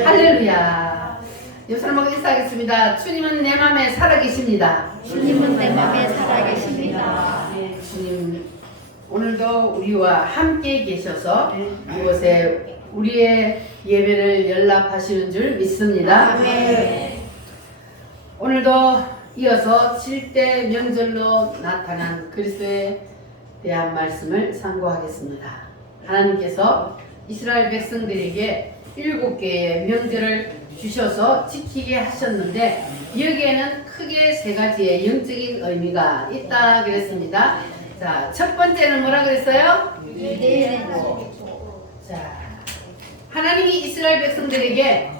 할렐루야. 옆 사람하고 인사하겠습니다. 주님은 내 마음에 살아계십니다. 주님은 내 마음에 살아계십니다. 주님 오늘도 우리와 함께 계셔서 이곳에 우리의 예배를 연락하시는 줄 믿습니다. 아멘. 오늘도 이어서 7대 명절로 나타난 그리스도에 대한 말씀을 상고하겠습니다. 하나님께서 이스라엘 백성들에게 7개의 명절을 주셔서 지키게 하셨는데 여기에는 크게 3가지의 영적인 의미가 있다 그랬습니다. 자, 첫 번째는 뭐라 그랬어요? 자, 하나님이 이스라엘 백성들에게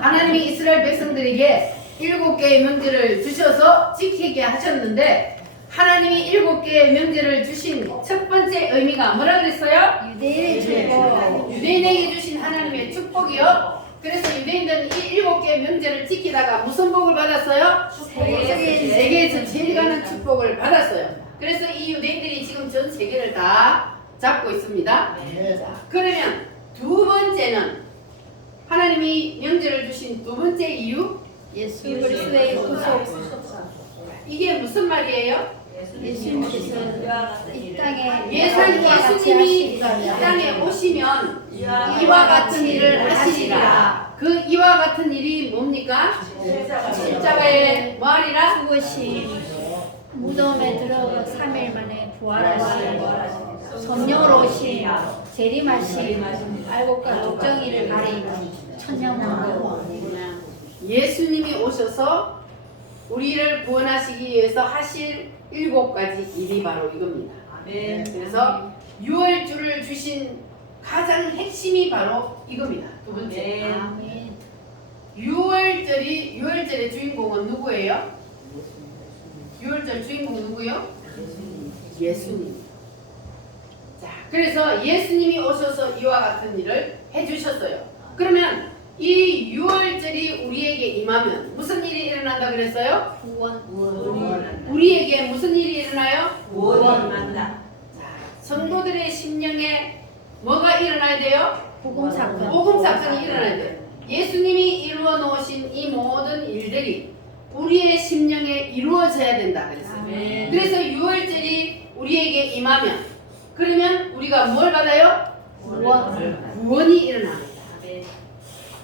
하나님이 이스라엘 백성들에게 7개의 명절을 주셔서 지키게 하셨는데 하나님이 7개의 명절을 주신 첫 번째 의미가 뭐라 그랬어요? 유대인에게 주신 하나님의 축복이요. 그래서 유대인들은 이 7개의 명절을 지키다가 무슨 복을 받았어요? 세계에서 제일 가는 축복을 받았어요. 그래서 이 유대인들이 지금 전 세계를 다 잡고 있습니다. 자, 그러면 두 번째는 하나님이 명절을 주신 두 번째 이유? 예수 그리스도의 구속. 이게 무슨 말이에요? 예수님께서 이 땅에 예수님이 이 땅에 오시면 이와 같은 일을 하시리라. 그 이와 같은 일이 뭡니까? 십자가에 뭐하리라? 죽으신 무덤에 들어가 3일 만에 부활하신 성령으로 오신 재림하신 알곡과 독정이를 가리는 천년왕국. 예수님이 오셔서 우리를 구원하시기 위해서 하실 7가지 일이 바로 이겁니다. 그래서 유월주를 주신 가장 핵심이 바로 이겁니다. 두 번째. 아멘. 유월절의 주인공은 누구예요? 유월절 주인공 누구요? 예수님. 자, 그래서 예수님이 오셔서 이와 같은 일을 해주셨어요. 그러면 이 유월절이 우리에게 임하면 무슨 일이 일어난다 그랬어요? 구원. 우리에게 무슨 일이 일어나요? 구원한다. 자, 성도들의 심령에 뭐가 일어나야 돼요? 복음 사건. 복음 사건이 일어나야 돼요. 예수님이 이루어 놓으신 이 모든 일들이 우리의 심령에 이루어져야 된다 그랬어요. 아멘. 그래서 유월절이 우리에게 임하면 그러면 우리가 뭘 받아요? 구원이 일어납니다.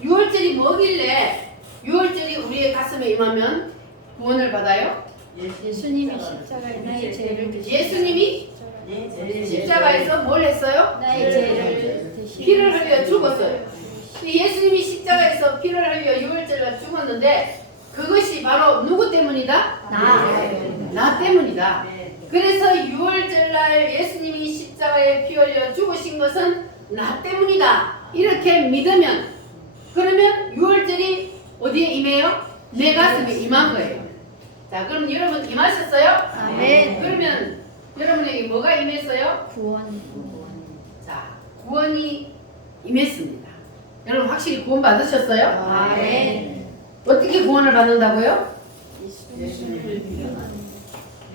유월절이 뭐길래 유월절이 우리의 가슴에 임하면 구원을 받아요? 예수님이 십자가에 나의 죄를 드시고 예수님이 십자가에서 뭘 했어요? 나의 죄를 드시고 피를 흘려 죽었어요. 예수님이 십자가에서 피를 흘려 유월절날 죽었는데 그것이 바로 누구 때문이다? 나 때문이다. 그래서 유월절날 예수님이 십자가에 피 흘려 죽으신 것은 나 때문이다. 이렇게 믿으면 그러면 유월절이 어디에 임해요? 내 가슴에 임한 거예요. 자, 그럼 여러분 임하셨어요? 아멘. 그러면 여러분에게 뭐가 임했어요? 구원. 자, 구원이 임했습니다. 여러분 확실히 구원 받으셨어요? 아멘. 어떻게 구원을 받는다고요?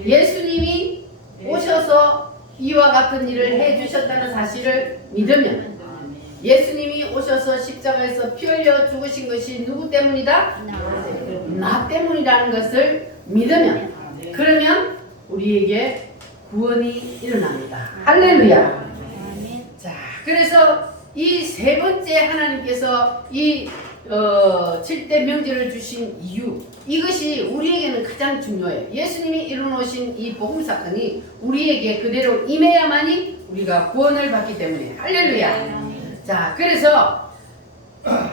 예수님이 오셔서 이와 같은 일을 해주셨다는 사실을 믿으면 예수님이 오셔서 십자가에서 피 흘려 죽으신 것이 누구 때문이다? 나 때문이라는 것을 믿으면 그러면 우리에게 구원이 일어납니다. 할렐루야. 아멘. 자, 그래서 이 세 번째 하나님께서 이 7대 명절을 주신 이유 이것이 우리에게는 가장 중요해요. 예수님이 이루어놓으신 이 복음 사건이 우리에게 그대로 임해야만이 우리가 구원을 받기 때문에 할렐루야. 자, 그래서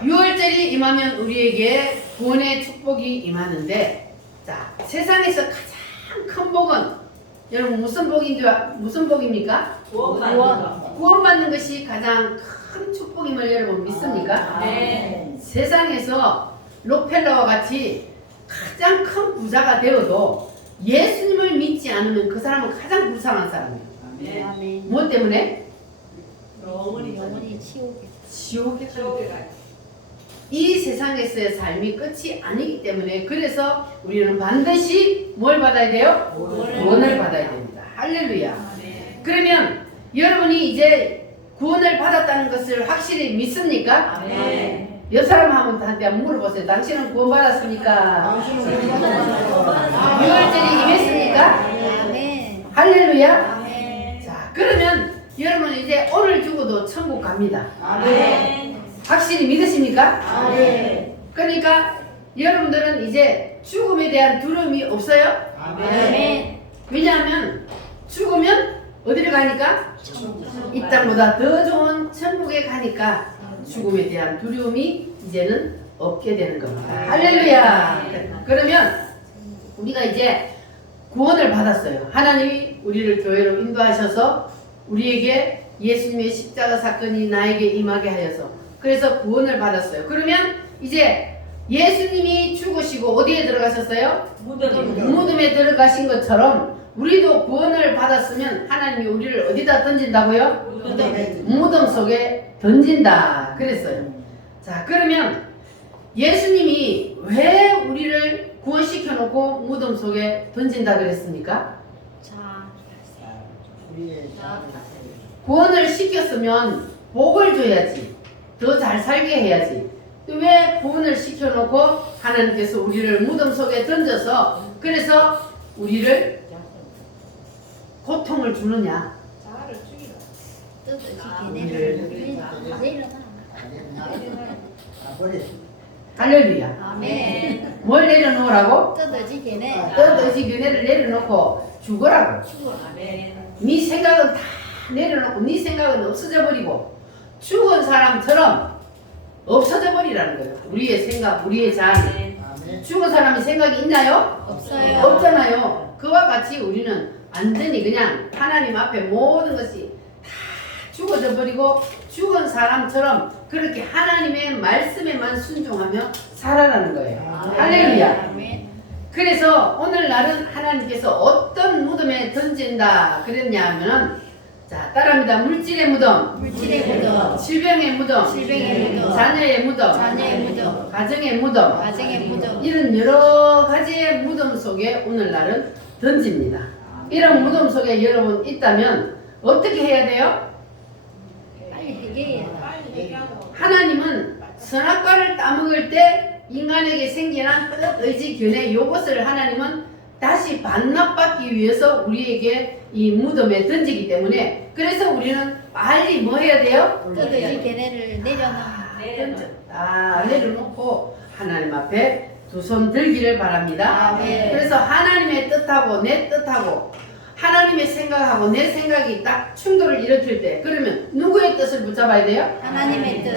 유월절이 임하면 우리에게 구원의 축복이 임하는데 자, 세상에서 가장 큰 복은 여러분 무슨 복입니까? 구원받는 것이 가장 큰 축복임을 여러분 믿습니까? 네. 세상에서 록펠러와 같이 가장 큰 부자가 되어도 예수님을 믿지 않으면 그 사람은 가장 불쌍한 사람이에요. 아멘. 뭐 때문에? 영원히 지옥에 가요. 이 세상에서의 삶이 끝이 아니기 때문에 그래서 우리는 반드시 뭘 받아야 돼요? 구원을 받아야 됩니다. 할렐루야. 그러면 여러분이 이제 구원을 받았다는 것을 확실히 믿습니까? 아멘. 옆 사람한테 한번 물어보세요. 당신은 구원받았습니까? 유월절이 임했습니까? 아멘. 할렐루야. 아멘. 자, 그러면 여러분 이제 오늘 죽어도 천국 갑니다. 아멘. 확실히 믿으십니까? 아멘. 그러니까 여러분들은 이제 죽음에 대한 두려움이 없어요? 아멘. 왜냐하면 죽으면 어디를 가니까? 이 땅보다 더 좋은 천국에 가니까 죽음에 대한 두려움이 이제는 없게 되는 겁니다. 할렐루야. 그러면 우리가 이제 구원을 받았어요. 하나님이 우리를 교회로 인도하셔서 우리에게 예수님의 십자가 사건이 나에게 임하게 하여서 그래서 구원을 받았어요. 그러면 이제 예수님이 죽으시고 어디에 들어가셨어요? 무덤에 들어가신 것처럼 우리도 구원을 받았으면 하나님이 우리를 어디다 던진다고요? 무덤 속에 던진다 그랬어요. 자, 그러면 예수님이 왜 우리를 구원시켜 놓고 무덤 속에 던진다 그랬습니까? 자, 구원을 시켰으면 복을 줘야지. 더 잘 살게 해야지. 왜 구원을 시켜놓고 하나님께서 우리를 무덤 속에 던져서 그래서 우리를 고통을 주느냐? 뜻없이 걔네를 내려놔. 할렐루야. 아멘. 뭘 내려놓으라고? 뜻없이 걔네. 뜻없이 그네를 내려놓고 죽으라고. 아멘. 네 생각은 다 내려놓고 네 생각은 없어져 버리고 죽은 사람처럼 없어져 버리라는 거예요. 우리의 생각, 우리의 자아. 죽은 사람이 생각이 있나요? 없어요. 없잖아요. 그와 같이 우리는 완전히 그냥 하나님 앞에 모든 것이 다 죽어져 버리고 죽은 사람처럼 그렇게 하나님의 말씀에만 순종하며 살아라는 거예요. 할렐루야. 아멘. 그래서 오늘날은 하나님께서 어떤 무덤에 던진다 그랬냐면 자, 따라합니다. 물질의 무덤, 물질의 무덤, 질병의 무덤, 질병의 무덤, 자녀의 무덤, 자녀의 무덤, 가정의 무덤, 가정의 무덤. 이런 여러 가지의 무덤 속에 오늘날은 던집니다. 이런 무덤 속에 여러분 있다면 어떻게 해야 돼요? 빨리 해결해야 돼. 하나님은 선악과를 따먹을 때 인간에게 생겨난 뜻, 의지, 견해 이것을 하나님은 다시 반납받기 위해서 우리에게 이 무덤에 던지기 때문에 그래서 우리는 빨리 뭐 해야 돼요? 뜻없이 걔네를 내려놔. 내려놓고 하나님 앞에 두 손 들기를 바랍니다. 아멘. 그래서 하나님의 뜻하고 내 뜻하고 하나님의 생각하고 내 생각이 딱 충돌을 일으킬 때 그러면 누구의 뜻을 붙잡아야 돼요? 하나님의 뜻.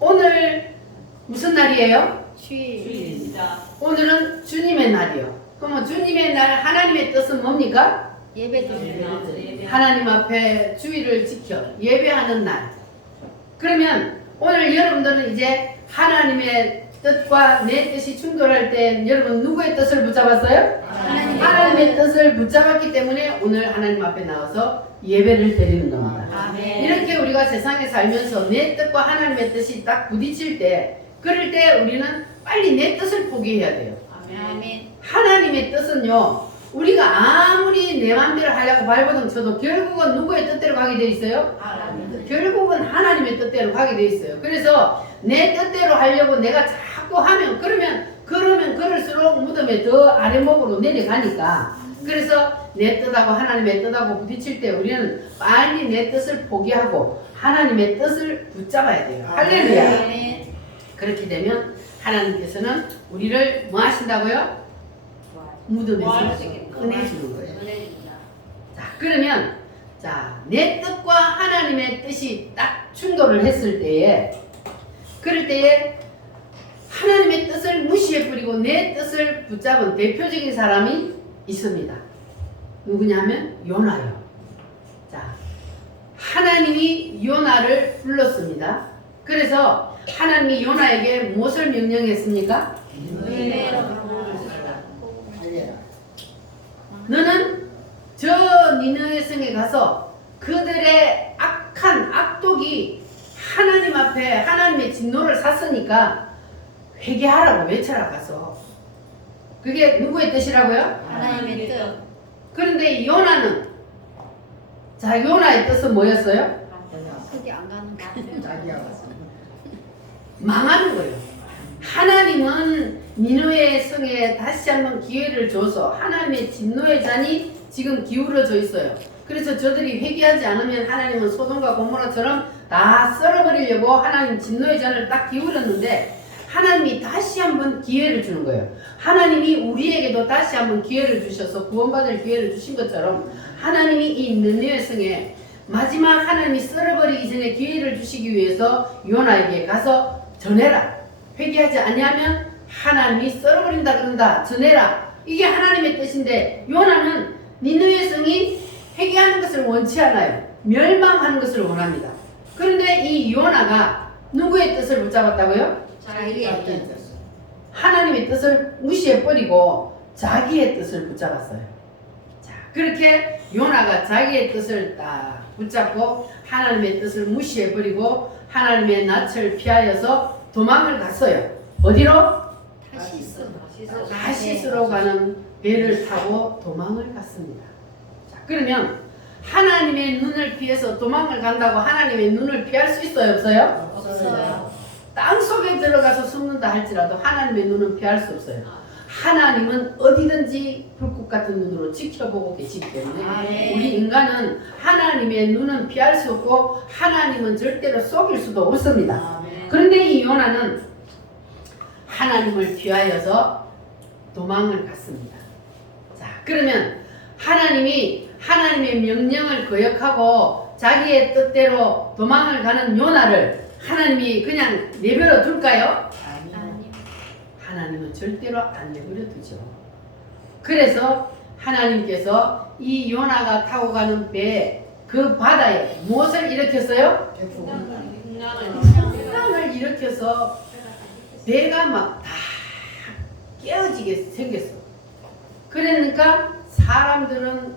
오늘 무슨 날이에요? 쉬. 오늘은 주님의 날이요. 그러면 주님의 날 하나님의 뜻은 뭡니까? 예배 드리는 하나님 앞에 주의를 지켜 예배하는 날. 그러면 오늘 여러분들은 이제 하나님의 뜻과 내 뜻이 충돌할 때 여러분 누구의 뜻을 붙잡았어요? 하나님의 뜻을 붙잡았기 때문에 오늘 하나님 앞에 나와서 예배를 드리는 겁니다. 아멘. 이렇게 우리가 세상에 살면서 내 뜻과 하나님의 뜻이 딱 부딪힐 때 그럴 때 우리는 빨리 내 뜻을 포기해야 돼요. 아멘. 하나님의 뜻은요 우리가 아무리 내 마음대로 하려고 발버둥 쳐도 결국은 누구의 뜻대로 가게 돼 있어요? 결국은 하나님의 뜻대로 가게 돼 있어요. 그래서 내 뜻대로 하려고 내가 자꾸 하면 그러면 그럴수록 무덤에 더 아래목으로 내려가니까 그래서 내 뜻하고 하나님의 뜻하고 부딪힐 때 우리는 빨리 내 뜻을 포기하고 하나님의 뜻을 붙잡아야 돼요. 할렐루야. 아멘. 그렇게 되면 하나님께서는 우리를 뭐 하신다고요? 무덤에서 꺼내주는 거예요. 자, 그러면 자, 내 뜻과 하나님의 뜻이 딱 충돌을 했을 때에 그럴 때에 하나님의 뜻을 무시해버리고 내 뜻을 붙잡은 대표적인 사람이 있습니다. 누구냐면 요나요. 자, 하나님이 요나를 불렀습니다. 그래서 하나님이 요나에게 무엇을 명령했습니까? 너는 저 니느웨 성에 가서 그들의 악한 악독이 하나님 앞에 하나님의 진노를 샀으니까 회개하라고 외쳐라 가서. 그게 누구의 뜻이라고요? 하나님의 뜻. 그런데 요나는 자 요나의 뜻은 뭐였어요? 거기 안 가는 거. 자기야 왔어. 망하는 거예요. 하나님은 니느웨 성에 다시 한번 기회를 줘서 하나님의 진노의 잔이 지금 기울어져 있어요. 그래서 저들이 회개하지 않으면 하나님은 소돔과 고모라처럼 다 썰어버리려고 하나님 진노의 잔을 딱 기울였는데 하나님이 다시 한번 기회를 주는 거예요. 하나님이 우리에게도 다시 한번 기회를 주셔서 구원받을 기회를 주신 것처럼 하나님이 이 느느웨 성에 마지막 하나님이 썰어버리기 전에 기회를 주시기 위해서 요나에게 가서 전해라. 회개하지 아니하면 하나님이 썰어버린다 그런다. 전해라. 이게 하나님의 뜻인데 요나는 니느웨 성이 회개하는 것을 원치 않아요. 멸망하는 것을 원합니다. 그런데 이 요나가 누구의 뜻을 붙잡았다고요? 자기의 뜻. 하나님의 뜻을 무시해버리고 자기의 뜻을 붙잡았어요. 자, 그렇게 요나가 자기의 뜻을 딱 붙잡고 하나님의 뜻을 무시해버리고 하나님의 낯을 피하여서 도망을 갔어요. 어디로? 타시스. 다시스로 가는 배를 타고 도망을 갔습니다. 자, 그러면 하나님의 눈을 피해서 도망을 간다고 하나님의 눈을 피할 수 있어요? 없어요? 없어요. 땅 속에 들어가서 숨는다 할지라도 하나님의 눈은 피할 수 없어요. 하나님은 어디든지 불꽃 같은 눈으로 지켜보고 계시기 때문에 아멘. 우리 인간은 하나님의 눈은 피할 수 없고 하나님은 절대로 속일 수도 없습니다. 그런데 이 요나는 하나님을 피하여서 도망을 갔습니다. 자, 그러면 하나님이 하나님의 명령을 거역하고 자기의 뜻대로 도망을 가는 요나를 하나님이 그냥 내버려 둘까요? 아니요. 하나님은 절대로 안 내버려 두죠. 그래서 하나님께서 이 요나가 타고 가는 배 그 바다에 무엇을 일으켰어요? 풍랑을 일으켜서 배가 막 다 깨어지게 생겼어. 그러니까 사람들은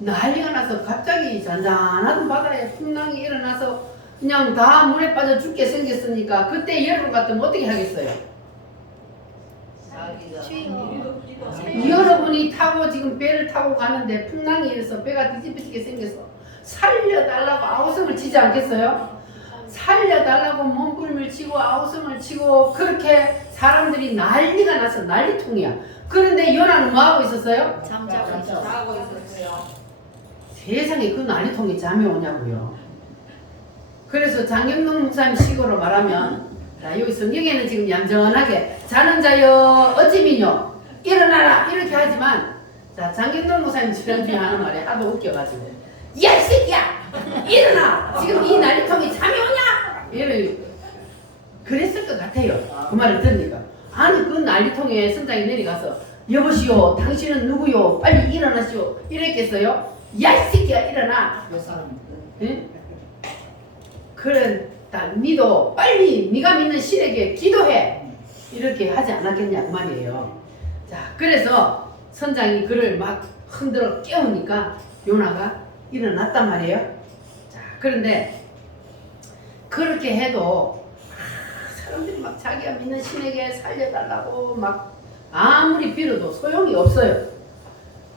난리가 나서 갑자기 잔잔하던 바다에 풍랑이 일어나서 그냥 다 물에 빠져 죽게 생겼으니까 그때 여러분 같으면 어떻게 하겠어요? 주여. 여러분이 타고 지금 배를 타고 가는데 풍랑이 일어서 배가 뒤집어지게 생겨서 살려달라고 아우성을 치지 않겠어요? 살려달라고 몸부림을 치고 아우성을 치고 그렇게 사람들이 난리가 나서 난리통이야. 그런데 요나는 뭐하고 있었어요? 잠자고 있어. 자고 있었어요. 세상에 그 난리통이 잠이 오냐고요. 그래서 장경동 목사님 식으로 말하면 자, 여기 성경에는 지금 얌전하게 자는 자여 어찌미뇨 일어나라 이렇게 하지만 자, 장경동 목사님 지난주에 하는 말이 하도 웃겨가지고 야 이 새끼야 일어나 지금 이 난리통이 잠이 오냐 이래 그랬을 것 같아요. 그 말을 들으니까 아니 그 난리통에 선장이 내려가서 여보시오 당신은 누구요 빨리 일어나시오 이랬겠어요? 야 이 새끼야 일어나. 몇 사람? 응? 그래 니도 빨리 네가 믿는 신에게 기도해 이렇게 하지 않았겠냐 그 말이에요. 자, 그래서 선장이 그를 막 흔들어 깨우니까 요나가 일어났단 말이에요. 자, 그런데 그렇게 해도 사람들이 막 자기가 믿는 신에게 살려달라고 막 아무리 빌어도 소용이 없어요.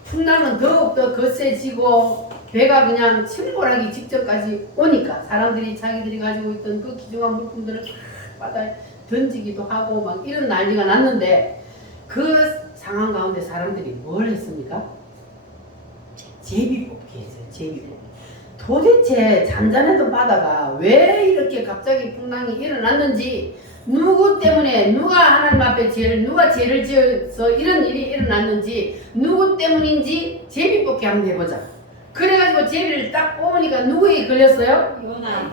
풍랑은 더욱더 거세지고 배가 그냥 침몰하기 직전까지 오니까 사람들이 자기들이 가지고 있던 그 귀중한 물품들을 다 바다에 던지기도 하고 막 이런 난리가 났는데 그 상황 가운데 사람들이 뭘 했습니까? 제비뽑기 했어요. 제비뽑기. 도대체 잔잔했던 바다가 왜 이렇게 갑자기 풍랑이 일어났는지 누구 때문에 누가 하나님 앞에 누가 죄를 지어서 이런 일이 일어났는지 누구 때문인지 제비뽑기 한번 해보자. 그래가지고 제비를 딱 뽑으니까 누구에게 걸렸어요? 요나.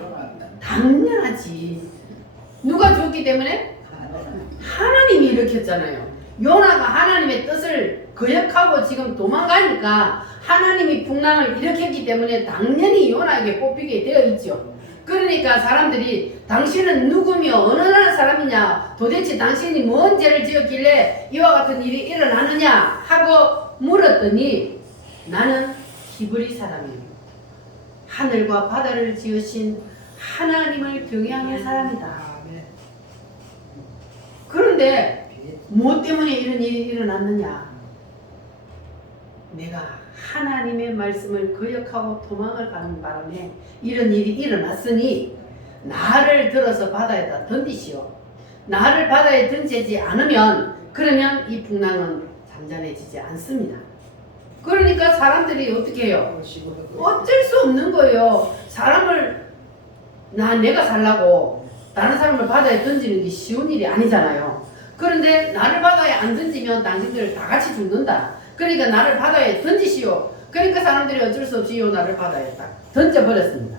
당연하지. 누가 줬기 때문에? 하나님이 일으켰잖아요. 요나가 하나님의 뜻을 거역하고 지금 도망가니까 하나님이 풍랑을 일으켰기 때문에 당연히 요나에게 뽑히게 되어 있죠. 그러니까 사람들이 당신은 누구며 어느 나라 사람이냐 도대체 당신이 뭔 죄를 지었길래 이와 같은 일이 일어나느냐 하고 물었더니 나는 히브리 사람이에요. 하늘과 바다를 지으신 하나님을 경외하는 사람이다. 그런데 무엇 때문에 이런 일이 일어났느냐? 내가 하나님의 말씀을 거역하고 도망을 가는 바람에 이런 일이 일어났으니 나를 들어서 바다에다 던지시오. 나를 바다에 던지지 않으면 그러면 이 풍랑은 잠잠해지지 않습니다. 그러니까 사람들이 어떻게 해요? 어쩔 수 없는 거예요. 사람을 내가 살라고 다른 사람을 바다에 던지는 게 쉬운 일이 아니잖아요. 그런데 나를 바다에 안 던지면 당신들 다 같이 죽는다. 그러니까 나를 바다에 던지시오. 그러니까 사람들이 어쩔 수 없이 나를 바다에 딱 던져버렸습니다.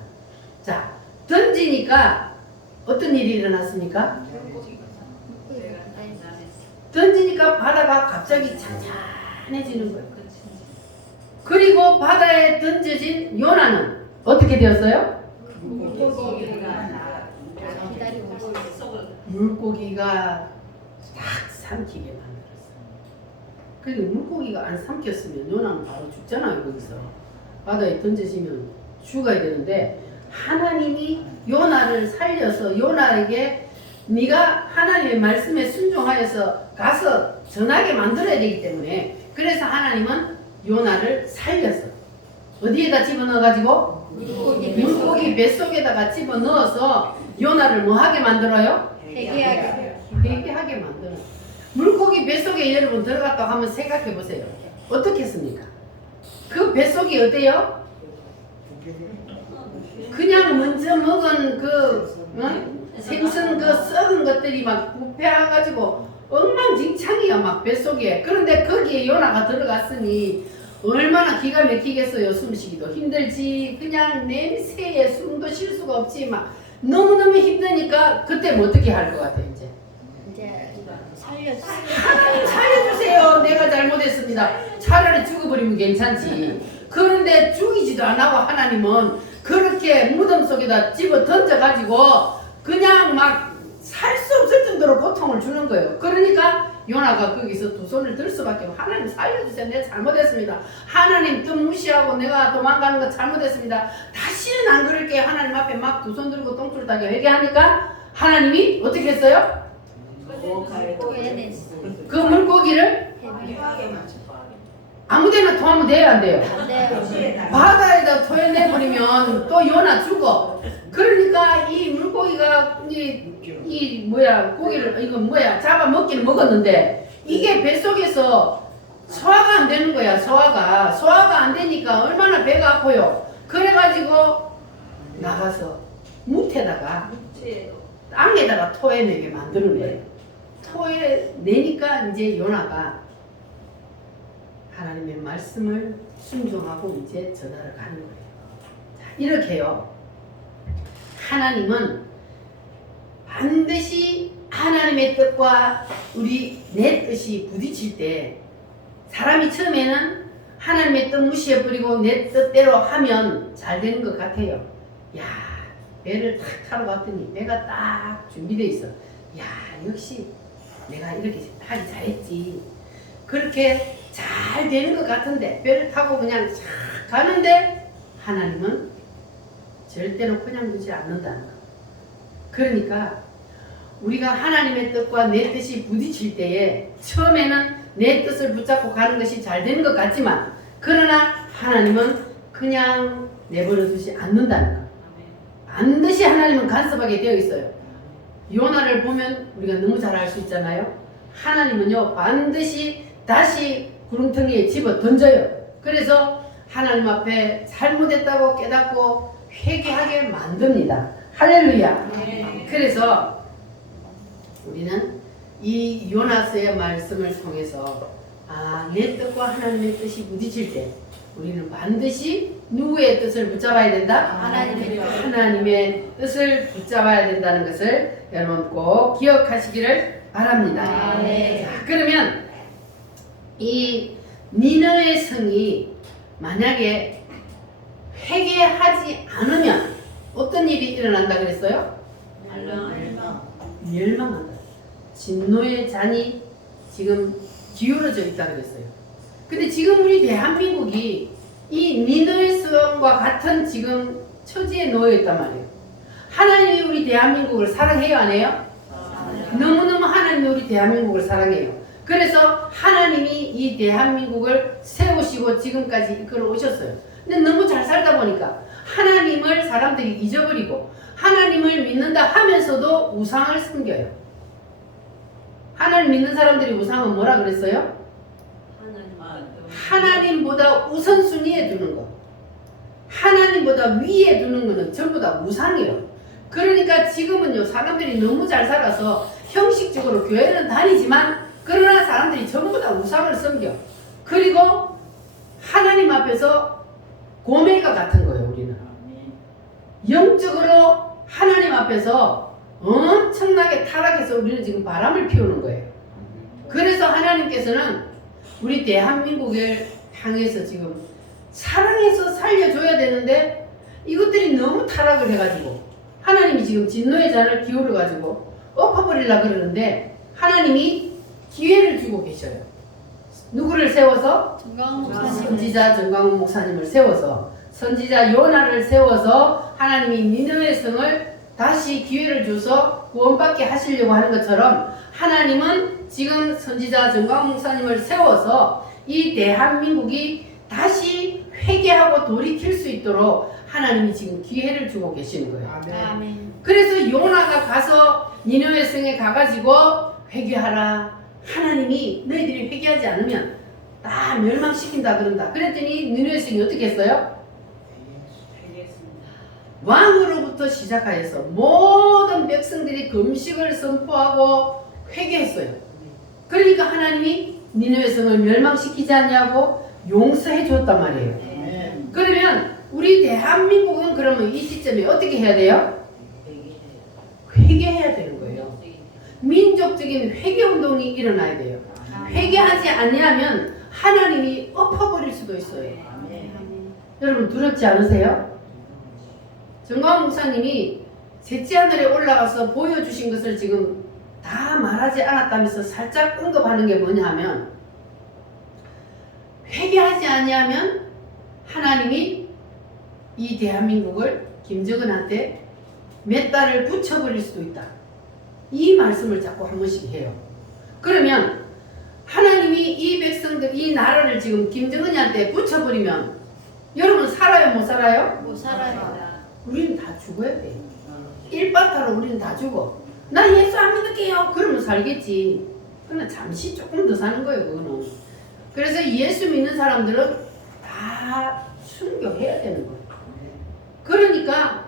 자, 던지니까 어떤 일이 일어났습니까? 던지니까 바다가 갑자기 찬찬해지는 거예요. 그리고 바다에 던져진 요나는 어떻게 되었어요? 물고기가 딱 삼키게 만들었어요. 그리고 물고기가 안 삼켰으면 요나는 바로 죽잖아요. 거기서 바다에 던져지면 죽어야 되는데 하나님이 요나를 살려서 요나에게 네가 하나님의 말씀에 순종하여서 가서 전하게 만들어야 되기 때문에 그래서 하나님은 요나를 살려서 어디에다 집어넣어가지고 물고기 뱃속에다가 집어넣어서 요나를 뭐하게 만들어요? 회개하게 만들어요. 물고기 뱃속에 여러분 들어갔다고 하면 생각해보세요. 어떻겠습니까? 그 뱃속이 어때요? 그냥 먼저 먹은 생선 썩은 것들이 막 부패해가지고 엉망진창이야 막 뱃속에. 그런데 거기에 요나가 들어갔으니 얼마나 기가 막히겠어요. 숨쉬기도 힘들지. 그냥 냄새에 숨도 쉴 수가 없지. 막 너무너무 힘드니까 그때 뭐 어떻게 할 것 같아요? 이제 살려주세요. 하나님 살려주세요. 내가 잘못했습니다. 차라리 죽어버리면 괜찮지. 그런데 죽이지도 않고 하나님은 그렇게 무덤 속에다 집어 던져가지고 그냥 막 살 수 없을 정도로 고통을 주는 거예요. 그러니까 요나가 거기서 두 손을 들 수밖에 없고 하나님 살려주세요. 내가 잘못했습니다. 하나님 뜻 무시하고 내가 도망가는 거 잘못했습니다. 다시는 안 그럴게요. 하나님 앞에 막 두 손 들고 똥줄 따게 회개하니까 하나님이 어떻게 했어요? 그 물고기를 아무데나 토하면 돼요, 안 돼요? 바다에다 토해내버리면 또 요나 죽어. 그러니까 이 물고기가 고기를 잡아먹기는 먹었는데 이게 뱃속에서 소화가 안 되는 거야. 소화가 안 되니까 얼마나 배가 아파요. 그래가지고 나가서 무태다가 땅에다가 토해내게 만드는 거예요. 토해내니까 이제 요나가 하나님의 말씀을 순종하고 이제 전하러 가는 거예요. 자, 이렇게요. 하나님은 반드시 하나님의 뜻과 내 뜻이 부딪힐 때 사람이 처음에는 하나님의 뜻 무시해버리고 내 뜻대로 하면 잘 되는 것 같아요. 야, 배를 탁 타러 갔더니 배가 딱 준비되어 있어. 야, 역시 내가 이렇게 하기 잘했지. 그렇게 잘 되는 것 같은데 배를 타고 그냥 쫙 가는데 하나님은 절대로 그냥 두지 않는다는 거. 그러니까 우리가 하나님의 뜻과 내 뜻이 부딪힐 때에 처음에는 내 뜻을 붙잡고 가는 것이 잘 되는 것 같지만 그러나 하나님은 그냥 내버려 두지 않는다는 거. 반드시 하나님은 간섭하게 되어 있어요. 요나를 보면 우리가 너무 잘 알 수 있잖아요. 하나님은요 반드시 다시 구렁텅이에 집어 던져요. 그래서 하나님 앞에 잘못했다고 깨닫고 회개하게 만듭니다. 할렐루야. 그래서 우리는 이 요나서의 말씀을 통해서 내 뜻과 하나님의 뜻이 부딪힐 때 우리는 반드시 누구의 뜻을 붙잡아야 된다? 하나님의 뜻을 붙잡아야 된다는 것을 여러분 꼭 기억하시기를 바랍니다. 자, 그러면 이 니느웨 성이 만약에 회개하지 않으면 어떤 일이 일어난다 그랬어요? 멸망한다. 진노의 잔이 지금 기울어져 있다 그랬어요. 근데 지금 우리 대한민국이 이 니느웨 성과 같은 지금 처지에 놓여 있단 말이에요. 하나님이 우리 대한민국을 사랑해요, 안 해요? 너무너무 하나님이 우리 대한민국을 사랑해요. 그래서 하나님이 이 대한민국을 세우시고 지금까지 이끌어 오셨어요. 근데 너무 잘 살다 보니까 하나님을 사람들이 잊어버리고 하나님을 믿는다 하면서도 우상을 섬겨요. 하나님 믿는 사람들이 우상은 뭐라 그랬어요? 하나님보다 우선순위에 두는 것, 하나님보다 위에 두는 것은 전부 다 우상이에요. 그러니까 지금은요, 사람들이 너무 잘 살아서 형식적으로 교회는 다니지만 그러나 사람들이 전부 다 우상을 섬겨. 그리고 하나님 앞에서 고멜과 같은 거예요. 우리는 영적으로 하나님 앞에서 엄청나게 타락해서 우리는 지금 바람을 피우는 거예요. 그래서 하나님께서는 우리 대한민국을 향해서 지금 사랑해서 살려줘야 되는데 이것들이 너무 타락을 해가지고 하나님이 지금 진노의 잔을 기울여가지고 엎어버리려고 그러는데 하나님이 기회를 주고 계셔요. 누구를 세워서? 정강 목사님. 선지자 정광훈 목사님을 세워서, 선지자 요나를 세워서 하나님이 니느웨 성을 다시 기회를 줘서 구원받게 하시려고 하는 것처럼 하나님은 지금 선지자 정광훈 목사님을 세워서 이 대한민국이 다시 회개하고 돌이킬 수 있도록 하나님이 지금 기회를 주고 계시는 거예요. 아멘. 그래서 요나가 가서 니느웨 성에 가가지고 회개하라. 하나님이 너희들이 회개하지 않으면 다 멸망시킨다 그런다. 그랬더니 니느웨 성이 어떻게 했어요? 왕으로부터 시작하여서 모든 백성들이 금식을 선포하고 회개했어요. 그러니까 하나님이 니느웨 성을 멸망시키지 않냐고 용서해 줬단 말이에요. 그러면 우리 대한민국은 그러면 이 시점에 어떻게 해야 돼요? 회개해야 되는 거예요. 민족적인 회개운동이 일어나야 돼요. 회개하지 않으면 하나님이 엎어버릴 수도 있어요. 여러분 두렵지 않으세요? 정광훈 목사님이 셋째 하늘에 올라가서 보여주신 것을 지금 다 말하지 않았다면서 살짝 언급하는 게 뭐냐 하면 회개하지 아니하면 하나님이 이 대한민국을 김정은한테 몇 달을 붙여버릴 수도 있다. 이 말씀을 자꾸 한 번씩 해요. 그러면 하나님이 이 백성들, 이 나라를 지금 김정은한테 붙여버리면 여러분 살아요? 못 살아요? 못 살아요. 우리는 다 죽어야 돼. 일바타로 우리는 다 죽어. 나 예수 안 믿을게요. 그러면 살겠지. 그러나 잠시 조금 더 사는 거예요. 그거는. 그래서 예수 믿는 사람들은 다 순교해야 되는 거예요. 그러니까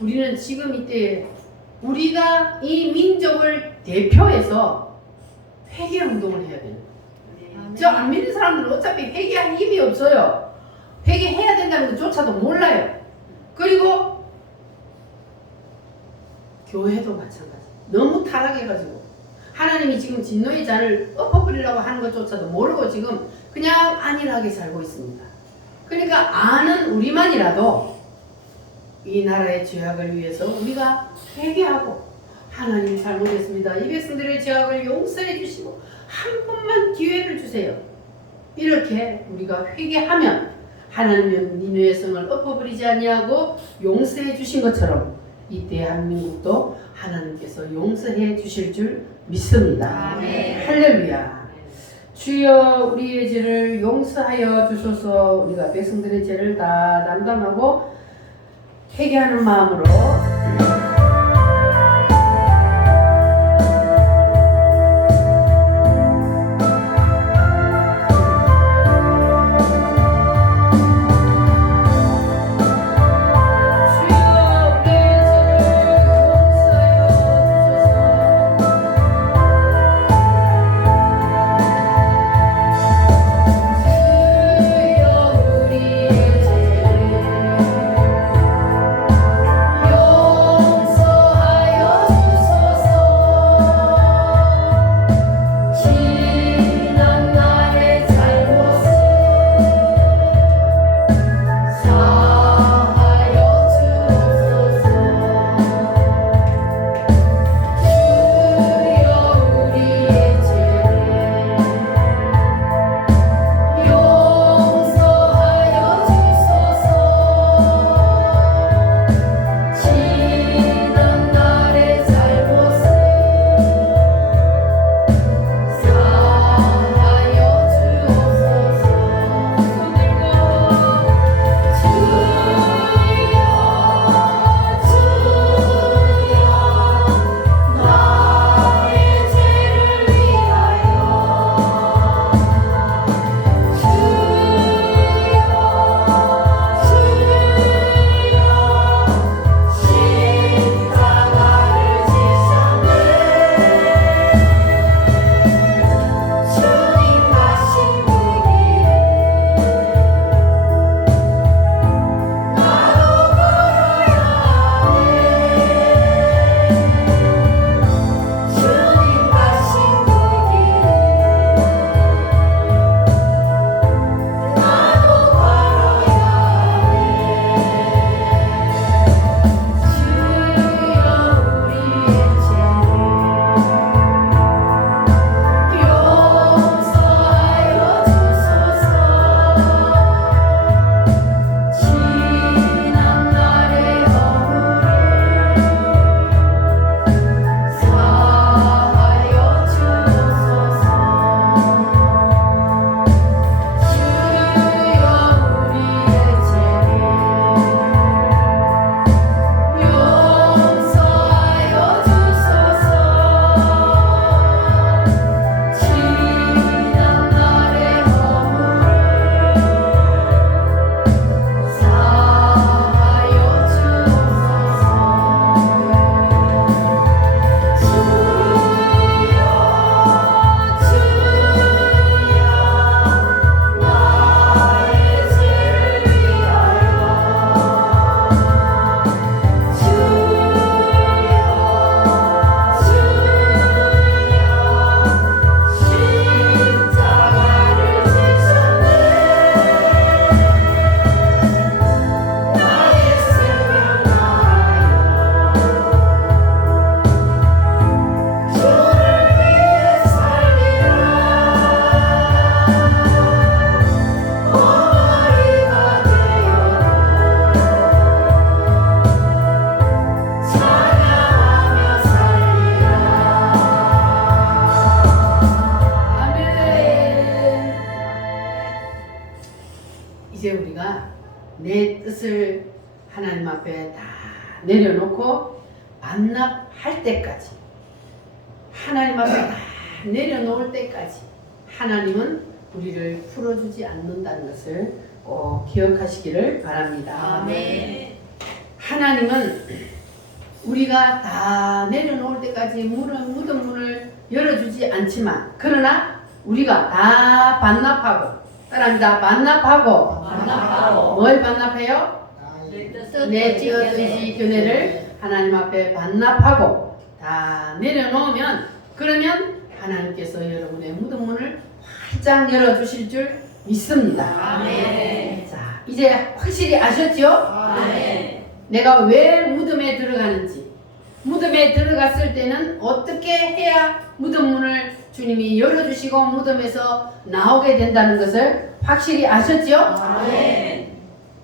우리는 지금 이때 우리가 이 민족을 대표해서 회개 운동을 해야 되는 거예요. 저 안 믿는 사람들은 어차피 회개할 힘이 없어요. 회개해야 된다는 것조차도 몰라요. 그리고 교회도 마찬가지. 너무 타락해가지고 하나님이 지금 진노의 잔을 엎어버리려고 하는 것조차도 모르고 지금 그냥 안일하게 살고 있습니다. 그러니까 아는 우리만이라도 이 나라의 죄악을 위해서 우리가 회개하고 하나님 잘못했습니다. 이 백성들의 죄악을 용서해 주시고 한 번만 기회를 주세요. 이렇게 우리가 회개하면 하나님은 니느웨 성을 엎어버리지 아니하고 용서해 주신 것처럼 이 대한민국도 하나님께서 용서해 주실 줄 믿습니다. 아멘. 할렐루야. 주여 우리의 죄를 용서하여 주소서. 우리가 백성들의 죄를 다 담당하고 회개하는 마음으로 요 앞에 다 내려놓고 반납할 때까지, 하나님 앞에 다 내려놓을 때까지 하나님은 우리를 풀어주지 않는다는 것을 꼭 기억하시기를 바랍니다. 아멘. 하나님은 우리가 다 내려놓을 때까지 묻은 문을 열어주지 않지만, 그러나 우리가 다 반납하고, 따라합니다. 반납하고, 뭘 반납해요? 내 뜻의 견해를 하나님 앞에 반납하고 다 내려놓으면, 그러면 하나님께서 여러분의 묻은 문을 활짝 열어주실 줄 믿습니다. 아멘. 자, 이제 확실히 아셨죠? 아멘. 내가 왜 무덤에 들어가는지, 무덤에 들어갔을 때는 어떻게 해야 무덤 문을 주님이 열어주시고 무덤에서 나오게 된다는 것을 확실히 아셨죠? 아멘.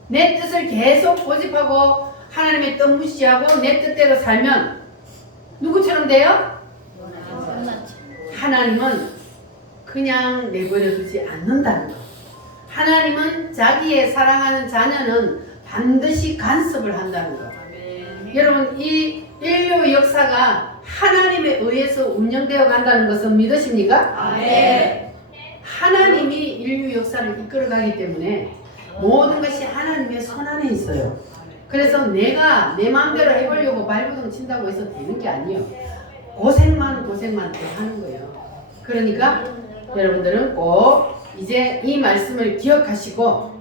내 뜻을 계속 고집하고 하나님의 뜻 무시하고 내 뜻대로 살면 누구처럼 돼요? 하나님은 그냥 내버려 두지 않는다는 것. 하나님은 자기의 사랑하는 자녀는 반드시 간섭을 한다는 것. 여러분, 이 인류 역사가 하나님에 의해서 운영되어 간다는 것은 믿으십니까? 아멘. 하나님이 인류 역사를 이끌어가기 때문에 모든 것이 하나님의 손 안에 있어요. 그래서 내가 내 마음대로 해보려고 발버둥 친다고 해서 되는 게 아니에요. 고생만 더 하는 거예요. 그러니까 여러분들은 꼭 이제 이 말씀을 기억하시고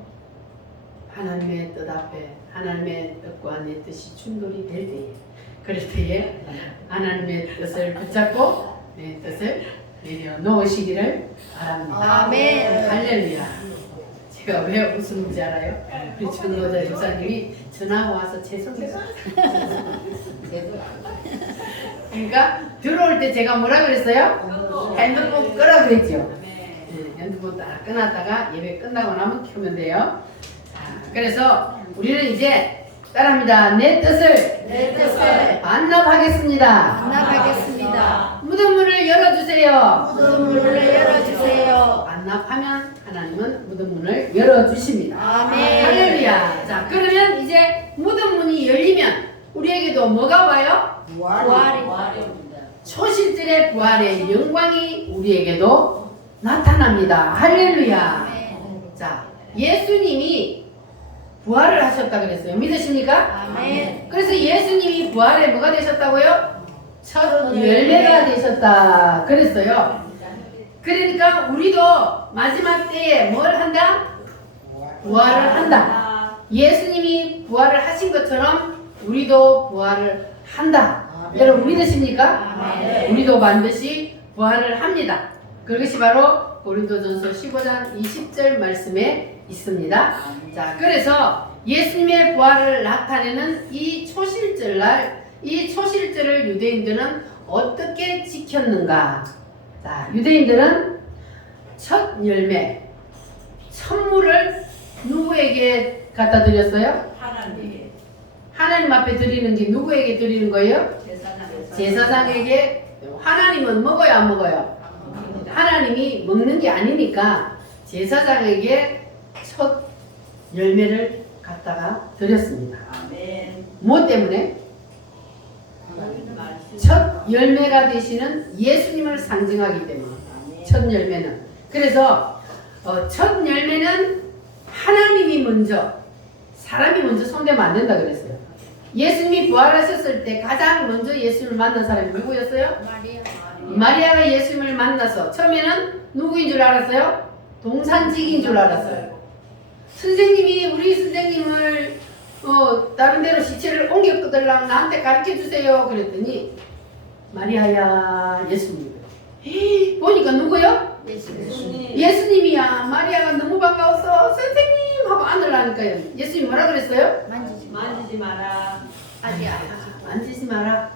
하나님의 뜻 앞에 하나님의 뜻과 내 뜻이 충돌이 될 때에, 그럴 때에 하나님의 뜻을 붙잡고 내 뜻을 내려놓으시기를 바랍니다. 아멘. 할렐루야. 제가 왜 웃음인지 알아요? 우리 전도자 집사님이 전화가 와서 죄송해요. 그러니까 들어올 때 제가 뭐라 그랬어요? 핸드폰 끄라 그랬죠. 네, 핸드폰 딱 끊었다가 예배 끝나고 나면 켜면 돼요. 자, 그래서 우리는 이제 따라합니다. 내 뜻을 반납하겠습니다. 반납하겠습니다. 무덤 문을 열어주세요. 무덤 문을 열어주세요. 반납하면 하나님은 무덤 문을 열어주십니다. 아멘. 할렐루야. 자, 그러면 이제 무덤 문이 열리면 우리에게도 뭐가 와요? 부활이 초실절의 부활의 영광이 우리에게도 나타납니다. 할렐루야. 아멘. 자, 예수님이 부활을 하셨다 그랬어요. 믿으십니까? 아멘. 그래서 예수님이 부활에 뭐가 되셨다고요? 첫 열매가 되셨다 그랬어요. 그러니까 우리도 마지막 때에 뭘 한다? 부활을 한다. 예수님이 부활을 하신 것처럼 우리도 부활을 한다. 여러분 믿으십니까? 아멘. 우리도 반드시 부활을 합니다. 그것이 바로 고린도전서 15장 20절 말씀에 있습니다. 자, 그래서 예수님의 부활을 나타내는 이 초실절날, 이 초실절을 유대인들은 어떻게 지켰는가? 자, 유대인들은 첫 열매, 선물을 누구에게 갖다 드렸어요? 하나님. 하나님 앞에 드리는 게 누구에게 드리는 거예요? 제사장에게. 하나님은 먹어요, 안 먹어요? 하나님이 먹는 게 아니니까 제사장에게 첫 열매를 갖다가 드렸습니다. 아멘. 무엇 때문에? 첫 열매가 되시는 예수님을 상징하기 때문에. 첫 열매는. 그래서 첫 열매는 하나님이 먼저, 사람이 먼저 손대면 안 된다 그랬어요. 예수님이 부활하셨을 때 가장 먼저 예수님을 만난 사람이 누구였어요? 마리아. 마리아가 예수님을 만나서 처음에는 누구인 줄 알았어요? 동산직인 줄 알았어요. 선생님이 우리 선생님을 다른 데로 시체를 옮겼거들랑 나한테 가르쳐 주세요 그랬더니 마리아야 예수님. 보니까 누구요? 예수님이야. 마리아가 너무 반가워서 선생님 하고 안으려니까요. 예수님이 뭐라 그랬어요? 만지지 마라. 만지지 마라.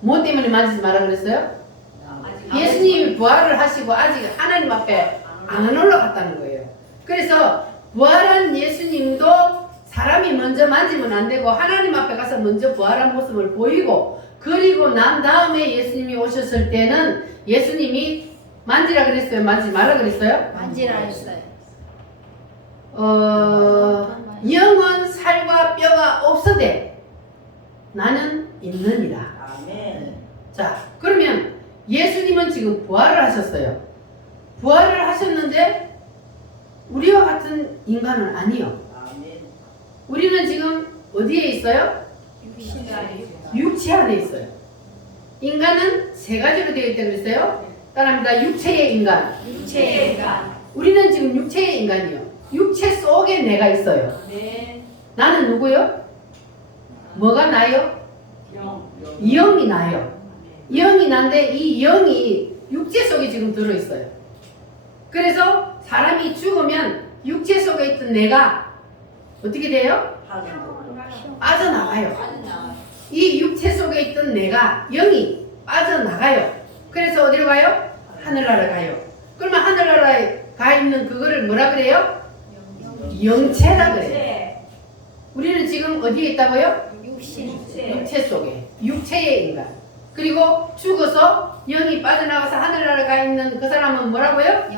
뭐 때문에 만지지 마라 그랬어요? 아직 예수님이 부활을 하시고 아직 하나님 앞에 안 올라갔다는 거예요. 그래서 부활한 예수님도 사람이 먼저 만지면 안 되고 하나님 앞에 가서 먼저 부활한 모습을 보이고, 그리고 난 다음에 예수님이 오셨을 때는 예수님이 만지라 그랬어요? 만지지 마라 그랬어요? 만지라 했어요. 영은 살과 뼈가 없어대 나는 있느니라. 아멘. 자, 그러면 예수님은 지금 부활을 하셨어요. 부활을 하셨는데 우리와 같은 인간은 아니요. 아멘. 우리는 지금 어디에 있어요? 육체 안에 있어요. 인간은 세 가지로 되어 있다고 그랬어요. 따라합니다. 육체의 인간. 육체의 인간. 우리는 지금 육체의 인간이요. 육체 속에 내가 있어요. 아멘. 나는 누구요? 뭐가 나요? 영. 영이 나요. 영이 난데 이 영이 육체 속에 지금 들어있어요. 그래서 사람이 죽으면 육체 속에 있던 내가 어떻게 돼요? 빠져나가요. 이 육체 속에 있던 내가 영이 빠져나가요. 그래서 어디로 가요? 하늘나라 가요. 그러면 하늘나라에 가 있는 그거를 뭐라 그래요? 영체라 그래요. 우리는 지금 어디에 있다고요? 육체 속에. 육체의 인간. 그리고 죽어서 영이 빠져나가서 하늘나라 가 있는 그 사람은 뭐라고요?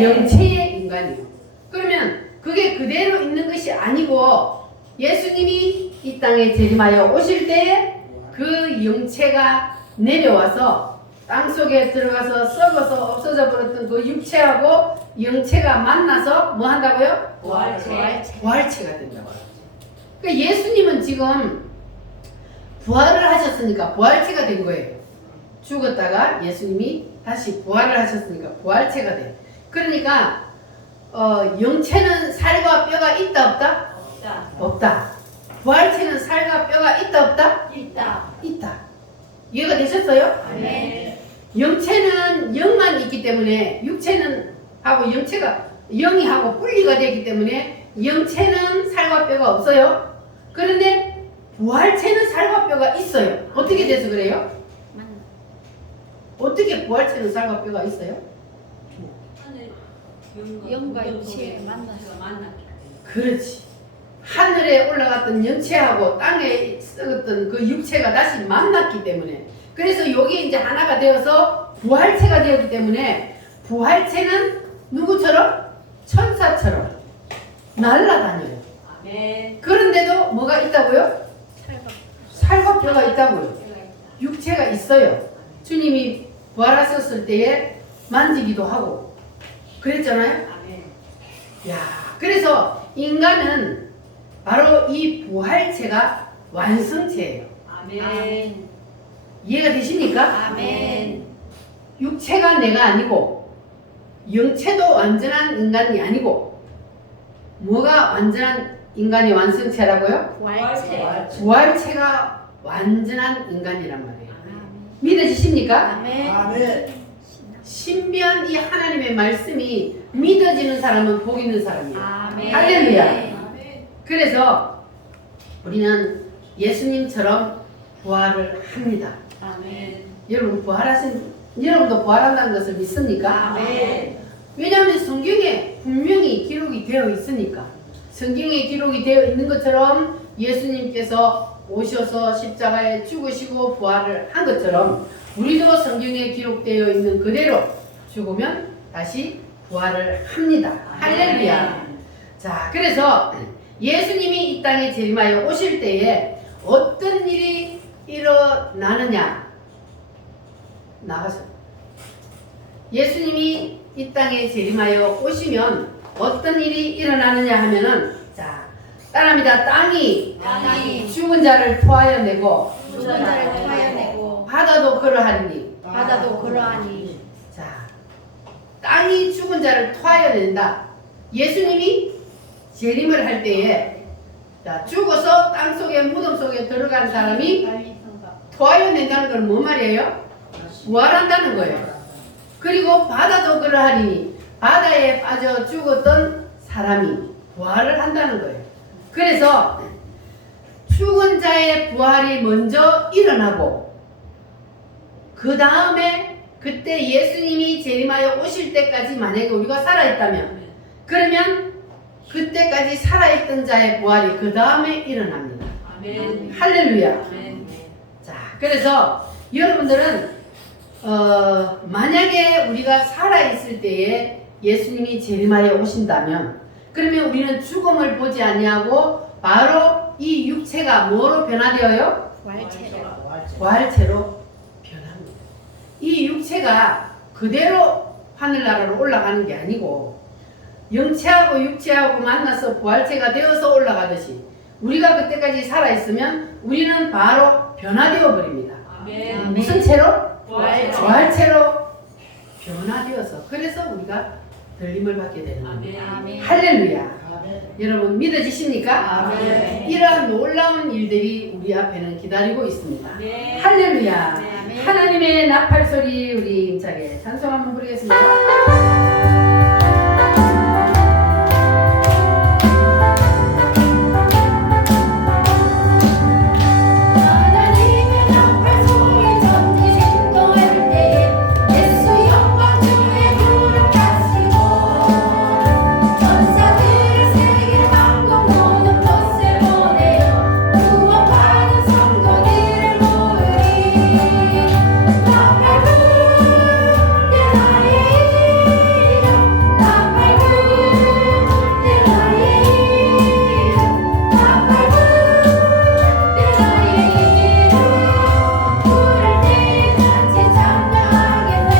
영체의 인간이요. 그러면 그게 그대로 있는 것이 아니고 예수님이 이 땅에 재림하여 오실 때에 그 영체가 내려와서 땅속에 들어가서 썩어서 없어져 버렸던 그 육체하고 영체가 만나서 뭐 한다고요? 부활체가 된다고. 그러니까 예수님은 지금 부활을 하셨으니까 부활체가 된 거예요. 죽었다가 예수님이 다시 부활을 하셨으니까 부활체가 돼. 그러니까 영체는 살과 뼈가 있다 없다? 없다. 부활체는 살과 뼈가 있다 없다? 있다. 이해가 되셨어요? 아멘. 영체는 영만 있기 때문에 육체는 하고 영체가 영이 하고 분리가 되기 때문에 영체는 살과 뼈가 없어요. 그런데 부활체는 살과 뼈가 있어요. 어떻게 돼서 그래요? 어떻게 부활체는 살과 뼈가 있어요? 영과 육체의 만나서. 그렇지. 하늘에 올라갔던 영체하고 땅에 썩었던 그 육체가 다시 만났기 때문에, 그래서 여기 이제 하나가 되어서 부활체가 되었기 때문에 부활체는 누구처럼? 천사처럼 날아다녀요. 아멘. 그런데도 뭐가 있다고요? 살과 뼈가 있다고요. 육체가 있어요. 주님이 부활하셨을 때에 만지기도 하고 그랬잖아요. 아멘. 야, 그래서 인간은 바로 이 부활체가 완성체예요. 아멘. 이해가 되십니까? 아멘. 육체가 내가 아니고 영체도 완전한 인간이 아니고 뭐가 완전한 인간의 완성체라고요? 부활체. 부활체가 완전한 인간이란 말이에요. 아멘. 믿어지십니까? 아멘. 신비한 이 하나님의 말씀이 믿어지는 사람은 복 있는 사람이에요. 아멘. 할렐루야. 그래서 우리는 예수님처럼 부활을 합니다. 아멘. 여러분도 부활한다는 것을 믿습니까? 아멘. 왜냐하면 성경에 분명히 기록이 되어 있으니까. 성경에 기록이 되어 있는 것처럼 예수님께서 오셔서 십자가에 죽으시고 부활을 한 것처럼 우리도 성경에 기록되어 있는 그대로 죽으면 다시 부활을 합니다. 할렐루야. 자, 그래서 예수님이 이 땅에 재림하여 오실 때에 어떤 일이 일어나느냐? 나가서 예수님이 이 땅에 재림하여 오시면 어떤 일이 일어나느냐 하면은, 자, 따라합니다. 땅이 죽은 자를 토하여 내고 죽은 자를 토하여내고 바다도 그러하리니. 바다도 그러하니. 자, 땅이 죽은 자를 토하여 낸다. 예수님이 재림을 할 때에, 자, 죽어서 땅 속에 무덤 속에 들어간 사람이 토하여 낸다는 건 뭐 말이에요? 부활한다는 거예요. 그리고 바다도 그러하니 바다에 빠져 죽었던 사람이 부활을 한다는 거예요. 그래서 죽은 자의 부활이 먼저 일어나고 그 다음에 그때 예수님이 재림하여 오실 때까지 만약에 우리가 살아있다면, 그러면 그때까지 살아있던 자의 부활이 그 다음에 일어납니다. 아멘. 할렐루야. 아멘. 자, 그래서 여러분들은 만약에 우리가 살아있을 때에 예수님이 재림하여 오신다면, 그러면 우리는 죽음을 보지 아니하고 바로 이 육체가 뭐로 변화되어요? 부활체로. 부활체로 변합니다. 이 육체가 그대로 하늘나라로 올라가는 게 아니고 영체하고 육체하고 만나서 부활체가 되어서 올라가듯이 우리가 그때까지 살아있으면 우리는 바로 변화되어 버립니다. 아멘. 무슨 채로? 부활체로. 부활체로 변화되어서 그래서 우리가 들림을 받게 되는 겁니다. 아멘. 할렐루야. 여러분 믿어지십니까? 아멘. 이러한 놀라운 일들이 우리 앞에는 기다리고 있습니다. 아멘. 할렐루야. 아멘. 하나님의 나팔 소리 우리 힘차게 찬송 한번 부르겠습니다. 하나님의 나팔 소리 전지 진동할 때에 예수 영광 주의 무릎 가시고 전사들의 세계 방공 모든 곳에 보내어 구원받은 성도들을 모으리 나팔 불때 나의 이름 나팔 불때 나의 이름 나팔 불때 나의 이름 부를 때 같이 찬양하겠네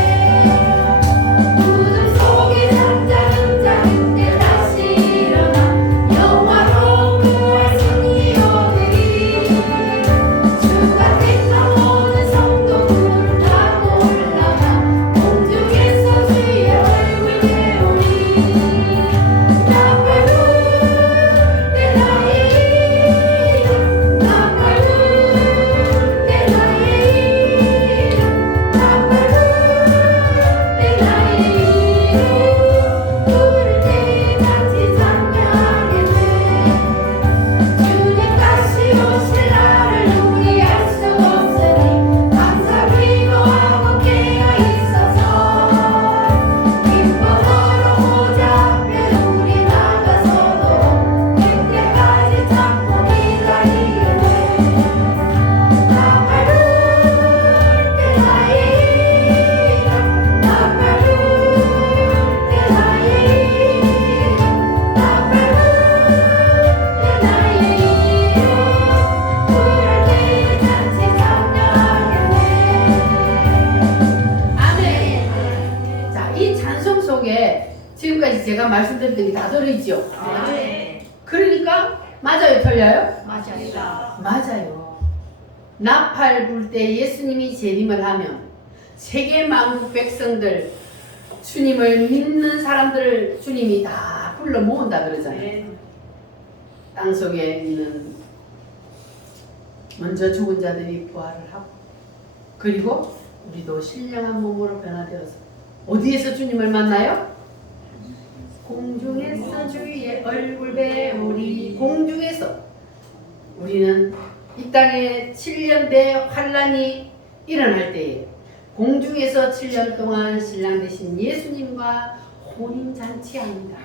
무덤 속에 잠자는 자 그때 다시 일어나 영화로운 부활 승리오되리 주가 택한 모든 성도들을 타고 올라가 공중에서 주의 얼굴 배우리 나팔 불때 나의 이름 나팔 불때 나의 이름 나팔 불때 나의 이름 부를 때 같이 찬양하겠네 주님 다시 오실 날을 우리 알 수 없으니 항상 기도하고 깨어있어서 기쁨으로 보좌 앞에 우리 나가서도 그때까지 참고 기다리겠네 나팔 불때 나의 이름 나팔 불때 나의 이름 나팔 불때 나의 이름 부를 때 같이 찬양하겠네 아멘. 자, 이 찬송 속에 지금까지 제가 말씀드렸던 게 다 들어있죠. 아멘. 그러니까 맞아요, 틀려요? 맞아요 맞아요. 나팔 불 때 예수님이 재림을 하면 세계 만국 백성들 주님을 믿는 사람들을 주님이 다 불러 모은다 그러잖아요. 아멘. 땅 속에 있는 먼저 죽은 자들이 부활을 하고 그리고 우리도 신령한 몸으로 변화되어서 어디에서 주님을 만나요? 공중에서 주의 얼굴 배우리. 공중에서 우리는 이 땅에 7년대 환란이 일어날 때에 공중에서 7년 동안 신랑 되신 예수님과 혼인잔치합니다.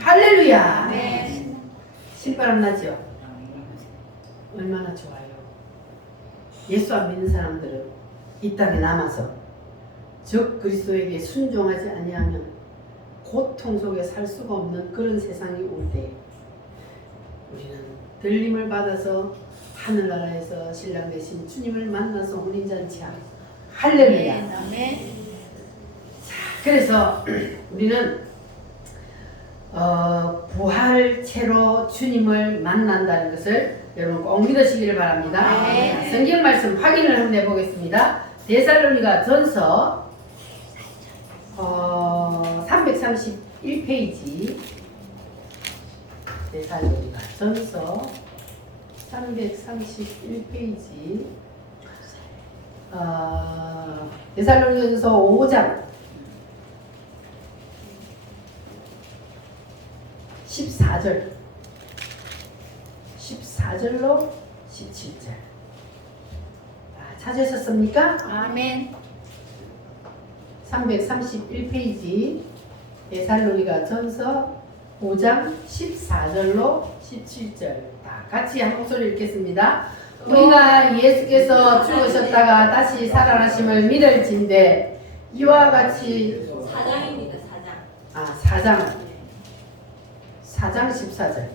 할렐루야. 아멘 신바람 나죠? 얼마나 좋아요. 예수 안 믿는 사람들은 이 땅에 남아서 적 그리스도에게 순종하지 아니하면 고통 속에 살 수가 없는 그런 세상이 올 때 우리는 들림을 받아서 하늘나라에서 신랑 되신 주님을 만나서 혼인잔치하고 할렐루야. 아멘 그래서 우리는 부활체로 주님을 만난다는 것을 여러분 꼭 믿으시기를 바랍니다. 네. 성경 말씀 확인을 한번 해보겠습니다. 데살로니가 전서 331페이지 데살로니가 전서 331페이지 데살로니가전서 5장 14절로 17절. 찾으셨습니까? 아멘 331페이지 데살로니가 전서 5장 14절로 17절. 다 같이 한 목소리 읽겠습니다. 우리가 예수께서 죽으셨다가 다시 살아나심을 믿을진대 이와 같이 4장입니다. 4장. 4장 14절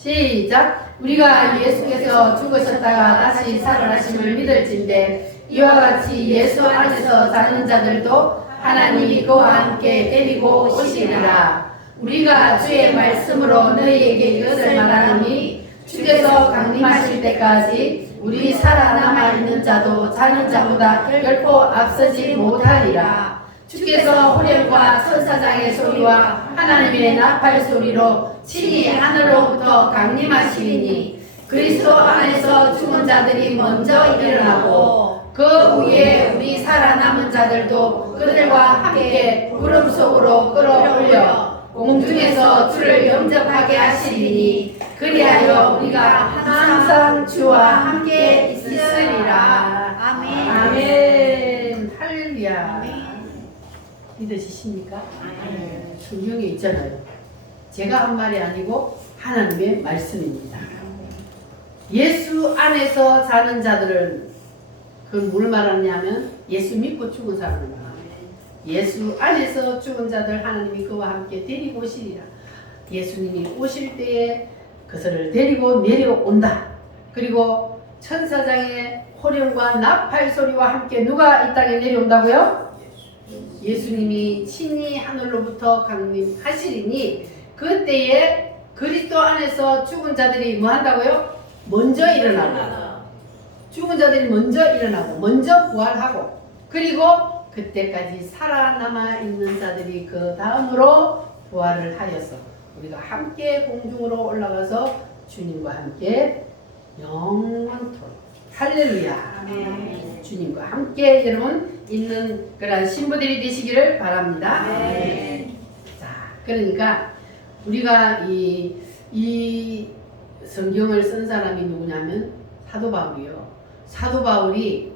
시작. 우리가 예수께서 죽으셨다가 다시 살아나심을 믿을진데 이와 같이 예수 안에서 사는 자들도 하나님이 그와 함께 데리고 오시리라. 우리가 주의 말씀으로 너희에게 이것을 말하노니 주께서 강림하실 때까지 우리 살아남아 있는 자도 자는 자보다 결코 앞서지 못하리라. 주께서 호령과 천사장의 소리와 하나님의 나팔 소리로 친히 하늘로부터 강림하시리니 그리스도 안에서 죽은 자들이 먼저 일어나고 그 후에 우리 살아남은 자들도 그들과 함께 구름 속으로 끌어올려 공중에서 주를 영접하게 하시리니 그리하여 우리가 항상 주와 함께 있으리라. 아멘. 아멘. 할렐루야. 믿으시십니까? 성경에 있잖아요. 제가 한 말이 아니고 하나님의 말씀입니다. 예수 안에서 사는 자들은 그건 뭘 말하냐면 예수 믿고 죽은 사람을 말합니다. 예수 안에서 죽은 자들 하나님이 그와 함께 데리고 오시리라. 예수님이 오실 때에 그들을 데리고 내려온다. 그리고 천사장의 호령과 나팔 소리와 함께 누가 이 땅에 내려온다고요? 예수님이 친히 하늘로부터 강림하시리니 그때에 그리스도 안에서 죽은 자들이 뭐 한다고요? 먼저 일어나고 죽은 자들이 먼저 일어나고 먼저 부활하고 그리고 그때까지 살아남아 있는 자들이 그 다음으로 부활을 하여서 우리가 함께 공중으로 올라가서 주님과 함께 영원토록 할렐루야. 아멘. 주님과 함께 여러분 있는 그런 신부들이 되시기를 바랍니다. 아멘. 자, 그러니까 우리가 이 성경을 쓴 사람이 누구냐면 사도 바울이요. 사도 바울이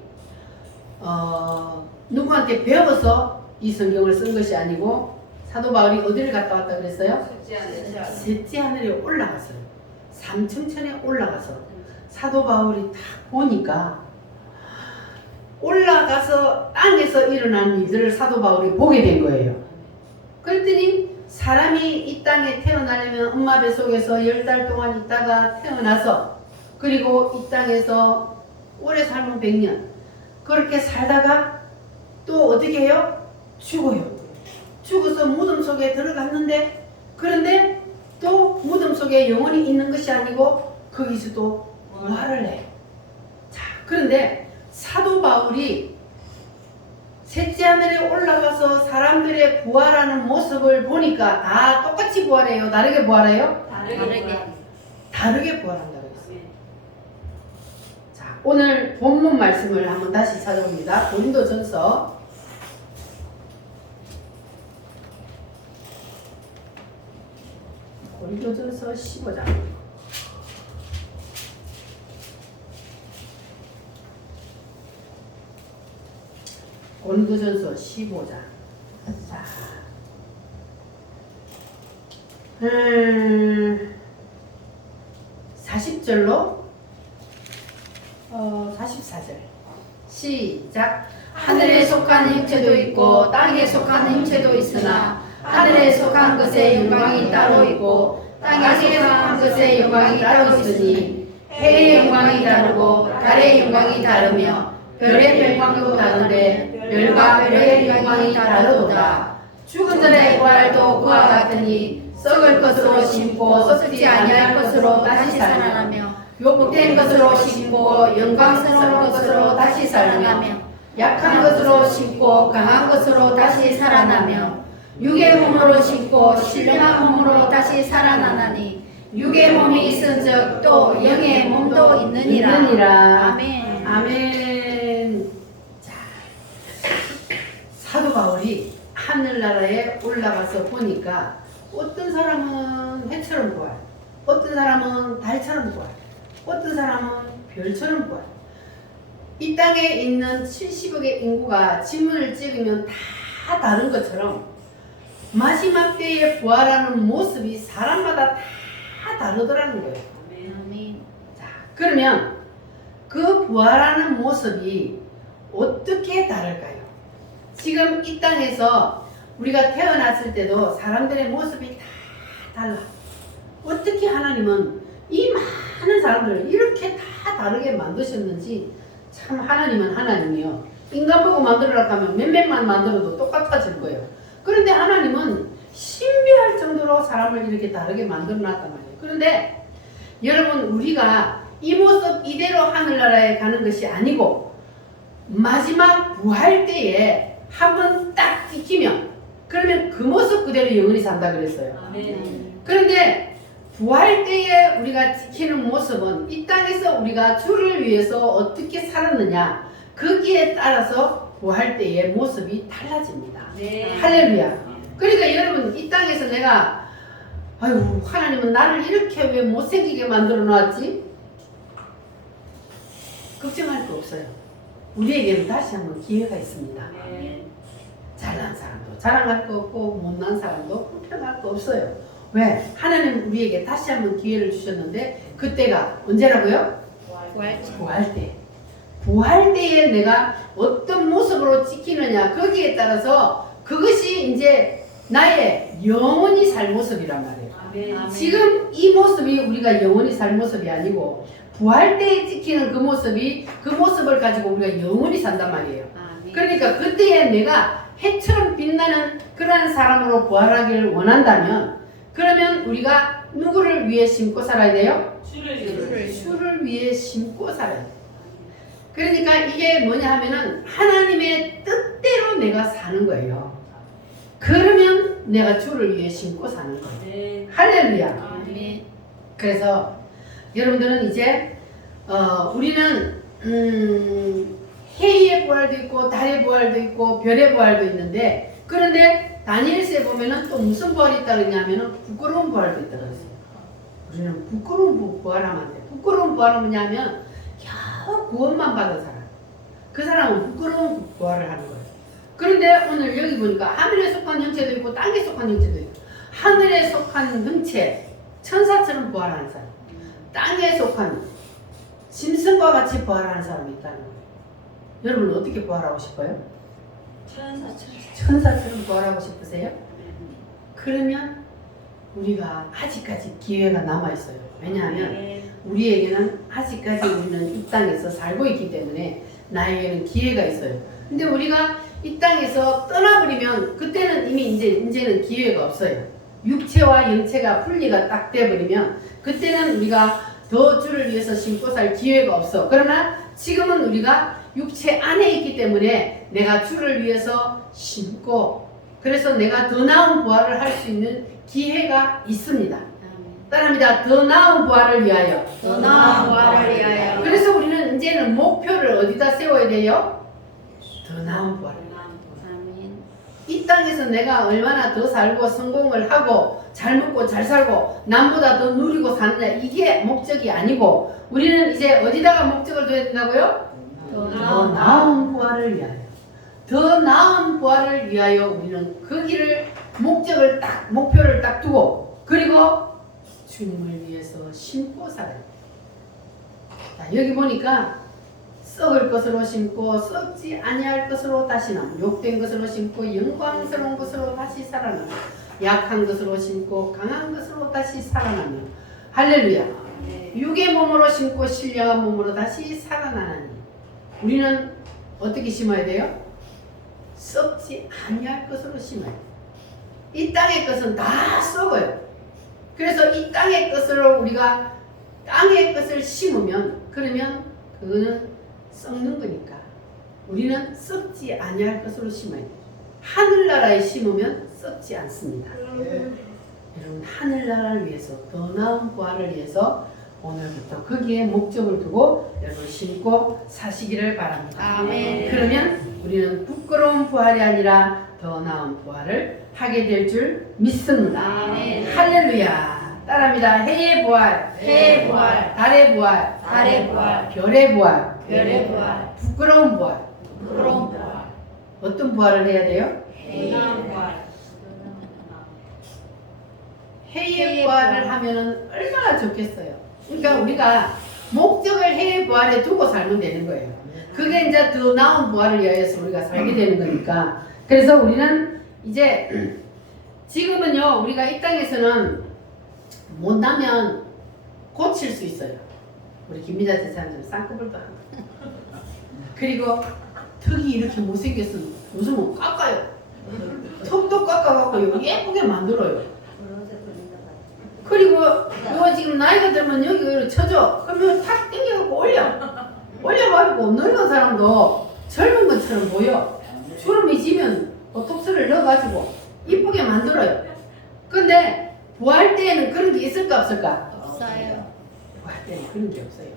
누구한테 배워서 이 성경을 쓴 것이 아니고 사도 바울이 어디를 갔다 왔다 그랬어요? 셋째 하늘에 올라갔어요. 삼층천에 올라가서 사도 바울이 딱 보니까 올라가서 땅에서 일어난 일들을 사도 바울이 보게 된 거예요. 그랬더니 사람이 이 땅에 태어나려면 엄마 뱃속에서 10달 동안 있다가 태어나서 그리고 이 땅에서 오래 살면 100년 그렇게 살다가 또 어떻게 해요? 죽어요. 죽어서 무덤 속에 들어갔는데 그런데 또 무덤 속에 영혼이 있는 것이 아니고 거기서 또 부활을 해요. 자, 그런데 사도 바울이 셋째 하늘에 올라가서 사람들의 부활하는 모습을 보니까 다 똑같이 부활해요? 다르게 부활해요? 다르게 부활한다고 했어요. 자, 오늘 본문 말씀을 한번 다시 찾아봅니다. 고린도전서 15장 고린도전서 15장. 자, 40절로 44절 시작. 하늘에 속한 형체도 있고 땅에 속한 형체도 있으나 하늘에 속한 것의 영광이 따로 있고 땅에 속한 것의 영광이 따로 있으니 해의 영광이 다르고 달의 영광이 다르며 별의 영광도 다르되 별과 별의 영광이 다르도다. 죽은 자의 부활도 그와 같으니 썩을 것으로 심고 썩지 아니할 것으로 다시 살아나며 욕된 것으로 심고 영광스러운 것으로 다시 살아나며 약한 것으로 심고 강한 것으로 다시 살아나며 육의 몸으로 심고 신령한 몸으로 다시 살아나나니 육의 몸이 있은즉 또 영의 몸도 있느니라. 아멘. 아멘. 자, 사도 바울이 하늘나라에 올라가서 보니까 어떤 사람은 해처럼 부활, 어떤 사람은 달처럼 부활, 어떤 사람은 별처럼 부활. 이 땅에 있는 70억의 인구가 지문을 찍으면 다 다른 것처럼 마지막 때에 부활하는 모습이 사람마다 다 다르더라는 거예요. 아멘. 자, 그러면 그 부활하는 모습이 어떻게 다를까요? 지금 이 땅에서 우리가 태어났을 때도 사람들의 모습이 다 달라. 어떻게 하나님은 이 많은 사람들을 이렇게 다 다르게 만드셨는지 참 하나님은 하나님이요. 인간 보고 만들어라 하면 몇몇만 만들어도 똑같아질 거예요. 그런데 하나님은 신비할 정도로 사람을 이렇게 다르게 만들어 놨단 말이에요. 그런데 여러분 우리가 이 모습 이대로 하늘나라에 가는 것이 아니고 마지막 부활 때에 한번 딱 찍히면 그러면 그 모습 그대로 영원히 산다 그랬어요. 아멘. 그런데 부활 때에 우리가 지키는 모습은 이 땅에서 우리가 주를 위해서 어떻게 살았느냐 거기에 따라서 부활 때의 모습이 달라집니다. 네. 할렐루야. 그러니까 여러분 이 땅에서 내가 아유 하나님은 나를 이렇게 왜 못생기게 만들어 놨지? 걱정할 거 없어요. 우리에게는 다시 한번 기회가 있습니다. 네. 잘난 사람도 자랑할 거 없고 못난 사람도 불평할 거 없어요. 왜? 하나님 우리에게 다시 한번 기회를 주셨는데 그때가 언제라고요? 부활 때. 부활 때에 내가 어떤 모습으로 지키느냐 거기에 따라서 그것이 이제 나의 영원히 살 모습이란 말이에요. 아멘. 지금 이 모습이 우리가 영원히 살 모습이 아니고 부활 때에 지키는 그 모습이 그 모습을 가지고 우리가 영원히 산단 말이에요. 그러니까 그때에 내가 해처럼 빛나는 그런 사람으로 부활하기를 원한다면 그러면 우리가 누구를 위해 심고 살아야 돼요? 주를 위해 심고 살아야 돼요. 그러니까 이게 뭐냐 하면은 하나님의 뜻대로 내가 사는 거예요. 그러면 내가 주를 위해 심고 사는 거예요. 네. 할렐루야. 아멘. 그래서 여러분들은 이제 우리는 해의 부활도 있고 달의 부활도 있고 별의 부활도 있는데 그런데 다니엘서에 보면은 또 무슨 부활이 있다 그러냐면은 부끄러운 부활도 있다 그랬어요. 우리는 부끄러운 부활하면 안 돼. 부끄러운 부활은 뭐냐면 겨우 구원만 받은 사람. 그 사람은 부끄러운 부활을 하는 거예요. 그런데 오늘 여기 보니까 하늘에 속한 형체도 있고 땅에 속한 형체도 있고 하늘에 속한 형체 천사처럼 부활하는 사람 땅에 속한 짐승과 같이 부활하는 사람이 있다는 거예요. 여러분 어떻게 부활하고 싶어요? 천사처럼 부활하고 싶으세요? 그러면 우리가 아직까지 기회가 남아있어요. 왜냐하면 우리에게는 아직까지 우리는 이 땅에서 살고 있기 때문에 나에게는 기회가 있어요. 근데 우리가 이 땅에서 떠나버리면 그때는 이미 이제는 기회가 없어요. 육체와 영체가 분리가 딱 돼버리면 그때는 우리가 더 주를 위해서 심고 살 기회가 없어. 그러나 지금은 우리가 육체 안에 있기 때문에 내가 주를 위해서 심고 그래서 내가 더 나은 부활을 할 수 있는 기회가 있습니다. 따라합니다. 더 나은 부활을 위하여. 더 나은 부활을 위하여. 그래서 우리는 이제는 목표를 어디다 세워야 돼요? 더 나은 부활을. 이 땅에서 내가 얼마나 더 살고 성공을 하고 잘 먹고 잘 살고 남보다 더 누리고 사느냐 이게 목적이 아니고 우리는 이제 어디다가 목적을 둬야 된다고요? 더 나은 부활을 위하여. 더 나은 부활을 위하여 우리는 그 길을 목적을 딱 목표를 딱 두고 그리고 주님을 위해서 심고 살아요. 자, 여기 보니까 썩을 것으로 심고 썩지 아니할 것으로 다시 나무 욕된 것으로 심고 영광스러운 것으로 다시 살아나며 약한 것으로 심고 강한 것으로 다시 살아나며 할렐루야. 육의 몸으로 심고 신령한 몸으로 다시 살아나니 우리는 어떻게 심어야 돼요? 썩지 아니할 것으로 심어야 돼요. 이 땅의 것은 다 썩어요. 그래서 이 땅의 것으로 우리가 땅의 것을 심으면 그러면 그거는 썩는 거니까 우리는 썩지 아니할 것으로 심어야 돼요. 하늘나라에 심으면 썩지 않습니다. 여러분 하늘나라를 위해서 더 나은 부활을 위해서 오늘부터 거기에 목적을 두고 여러분 심고 사시기를 바랍니다. 아멘. 그러면 우리는 부끄러운 부활이 아니라 더 나은 부활을 하게 될 줄 믿습니다. 아멘. 할렐루야. 따라합니다. 해의 부활, 해의 부활, 달의 부활, 달의 부활, 별의 부활, 별의 부활, 부끄러운 부활. 부끄러운 부활, 어떤 부활을 해야 돼요? 해의 부활. 해의 부활을 하면은 얼마나 좋겠어요. 그러니까 우리가 목적을 해의 부활에 두고 살면 되는 거예요. 그게 이제 더 나은 부활을 위하여서 우리가 살게 되는 거니까. 그래서 우리는 이제 지금은요 우리가 이 땅에서는 못나면 고칠 수 있어요. 우리 김미자 제사장님 쌍꺼풀도 하고. 그리고 턱이 이렇게 못생겼으면 웃으면 깎아요. 턱도 깎아갖고 여기 예쁘게 만들어요. 그리고 이거 지금 나이가 들면 여기 이렇게 쳐줘. 그러면 탁 당겨갖고 올려버리고 늙은 사람도 젊은 것처럼 보여. 주름이 지면 보톡스를 넣어가지고 이쁘게 만들어요. 근데 부활 때에는 그런 게 있을까 없을까? 없어요. 부활 때는 그런 게 없어요.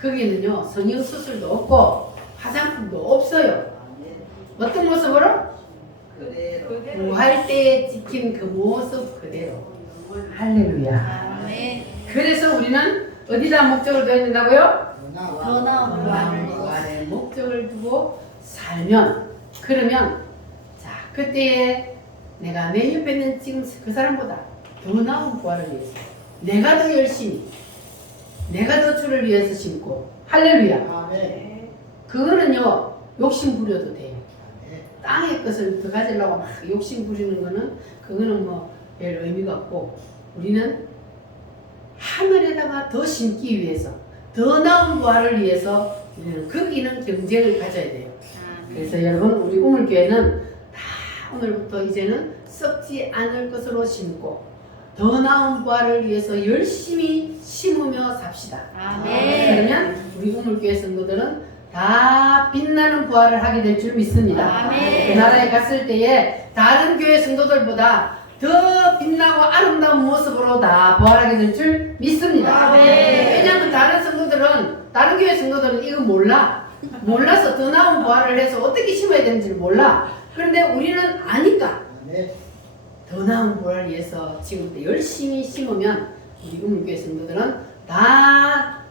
거기는요 성형수술도 없고 화장품도 없어요. 어떤 모습으로? 부활 때에 찍힌 그 모습 그대로. 할렐루야. 아멘. 그래서 우리는 어디다 목적을 둬야 된다고요? 더 나은 부활을 부활에 목적을 두고 살면, 그러면 자 그때에 내가 내 옆에 있는 지금 그 사람보다 더 나은 부활을 위해서 내가 더 열심히, 내가 더 주를 위해서 심고. 할렐루야. 그거는요 욕심 부려도 돼요. 땅의 것을 더 가지려고 막 욕심 부리는 거는 그거는 뭐 별 의미가 없고, 우리는 하늘에다가 더 심기 위해서, 더 나은 부활을 위해서 우리는 거기는 경쟁을 가져야 돼요. 그래서 여러분, 우리 우물교회는 다 오늘부터 이제는 썩지 않을 것으로 심고 더 나은 부활을 위해서 열심히 심으며 삽시다. 아멘. 그러면 우리 우물교회 성도들은 다 빛나는 부활을 하게 될 줄 믿습니다. 아멘. 그 나라에 갔을 때에 다른 교회 성도들보다 더 빛나고 아름다운 모습으로 다 부활하게 될 줄 믿습니다. 아멘. 왜냐하면 다른 교회 성도들은 이거 몰라서 더 나은 부활을 해서 어떻게 심어야 되는지 몰라. 그런데 우리는 아니까 더 나은 부활을 위해서 지금부터 열심히 심으면 우리 우물교회 성도들은 다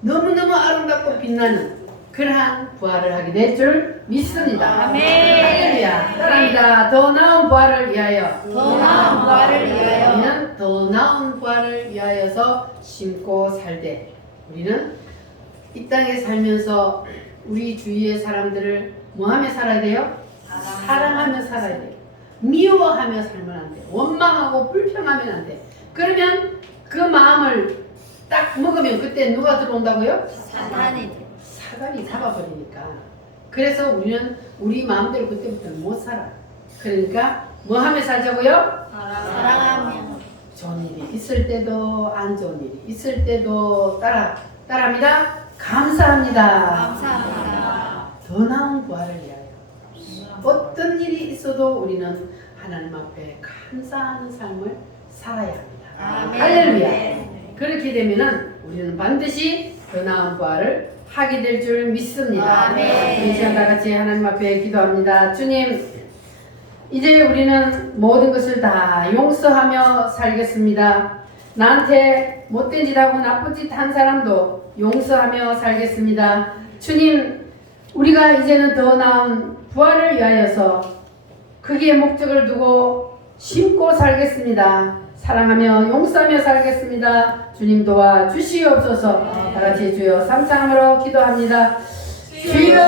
너무너무 아름답고 빛나는 그러한 부활을 하게 될 줄 믿습니다. 아멘. 할렐루야. 따라합니다. 더 나은 부활을 위하여. 더 나은 부활을 위하여. 우리는 더 나은 부활을 위하여서 심고 살되, 우리는 이 땅에 살면서 우리 주위의 사람들을 뭐하며 살아야 돼요? 사랑하며 살아야 돼요. 미워하며 살면 안 돼요. 원망하고 불평하면 안 돼. 그러면 그 마음을 딱 먹으면 그때 누가 들어온다고요? 사탄이 사단이 잡아버리니까. 그래서 우리는 우리 마음대로 그때부터는 못 살아. 그러니까 뭐 하며 살자고요? 사랑하며. 좋은 일이 있을 때도 안 좋은 일이 있을 때도 따라합니다. 감사합니다. 감사합니다. 더 나은 부활을 위하여 어떤 일이 있어도 우리는 하나님 앞에 감사하는 삶을 살아야 합니다. 아멘. 할렐루야. 그렇게 되면은 우리는 반드시 더 나은 부활을 하게 될 줄 믿습니다. 아멘. 우리 시간 다 같이 하나님 앞에 기도합니다. 주님, 이제 우리는 모든 것을 다 용서하며 살겠습니다. 나한테 못된 짓 하고 나쁜 짓 한 사람도 용서하며 살겠습니다. 주님, 우리가 이제는 더 나은 부활을 위하여서 거기에 목적을 두고 심고 살겠습니다. 사랑하며 용서하며 살겠습니다. 주님 도와 주시옵소서. 다 같이 주여 삼창으로 기도합니다. 주여